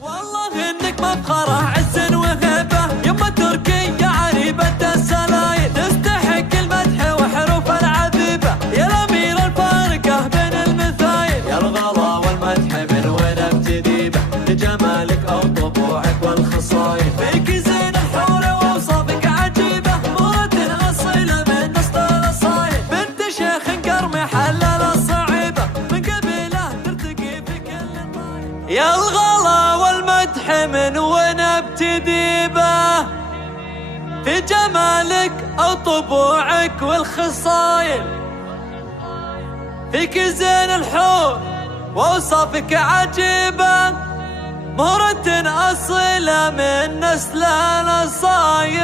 والله انك مفخرة عز وهبة، يما تركية عريبة السلايل، تستحق المدح وحروف العذيبة، يا الأميرة الفارقة بين المثايل، يا الغلا والمدح من وين ابتدي به، لجمالك او طبوعك والخصايل، فيك زين الحور واوصافك عجيبة، مرة اصيلة من نسل الاصايل، بنت شيخ قرمي حلل الصعيبة، من قبيله ترتقي في كل طايل، يا الغلا والمدح من وين ابتدي به، في جمالك او طبوعك والخصايل، فيك زين الحور واوصافك عجيبة، مهرة اصيلة من نسل الاصايل.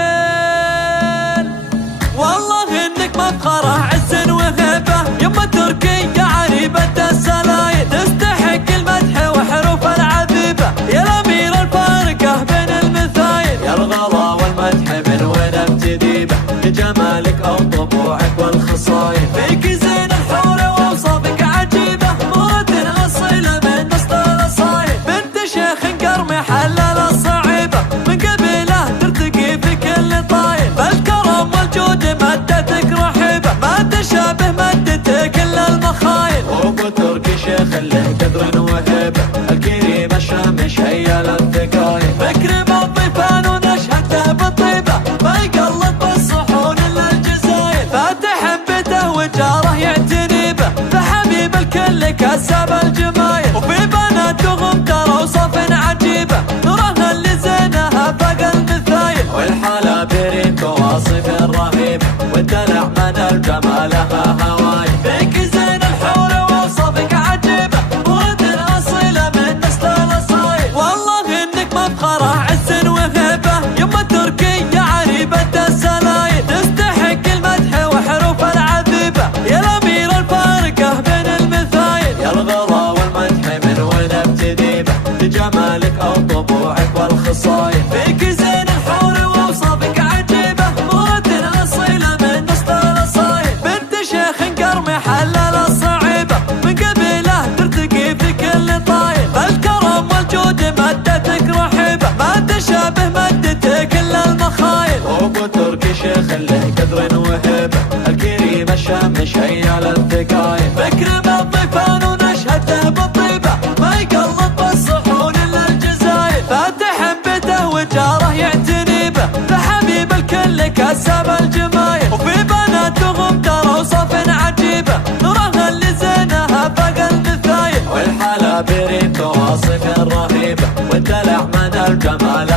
والله انك مفخرة عز وهبة، يما تركية عريبة السلايل، تستحق المدح وحروف العذيبة، يا الأميرة الفارقة بين المثايل، يا الغلا والمدح من وين ابتدي به، لجمالك او طبوعك والخصايل، فيك زين الحور واوصافك عجيبة، مرة اصيلة من نسل الاصايل، بنت شيخ قرمي حلل الصعيبة، من قبيله ترتقي في كل طايل، فالكرم والجود مدتك رحيبة، ما تشابه مدتك الا المخايل، وابو تركي شيخ له قدر وهيبة، الكريم الشامش هيا للثقايل، فكري بالضيفان ونشهده بالطيبة، ما يقلد بالصحون الا الجزايل، فاتح بيته وجاره يعتني به، فحبيب الكل كسب الجمايل، وفي بناتهم ترى اوصاف عجيبة، نورها اللي زينها فاق المثايل، والحالة بريك واصف رهيبة، والدلع من الجمالها هوايل، فيك زين الحور واوصافك عجيبة، مرة اصيلة من نسل الاصايل. والله انك مفخرة عز وهبة، يما تركية عريبة السلايل، تستحق المدح وحروف العذيبة، يا الأميرة الفارقة بين المثايل، يا الغلا والمدح من وين ابتدي به، لجمالك او طبوعك والخصايل، فيك زين الحور واوصافك عجيبة، مرة اصيلة من نسل الاصايل، بنت شيخ قرمي حلل الصعيبة، من قبيله ترتقي في كل طايل، فالكرم والجود مدتك رحيبة، ما تشابه مدتك الا المخايل، وابو تركي شيخ له قدر وهبة، الكريم الشامش هيا للثقايل، فكر بالضيفان ونشهده بالطيبة، ما يقلد بالصحون الا الجزايل، فاتح بيته وجاره يعتني به، فحبيب الكل كسب الجمايل، وفي بناتهم ترى اوصاف عجيبة، نورها اللي زينها فاق المثايل، والحالة بريك واصف رهيبة، والدلع من الجمال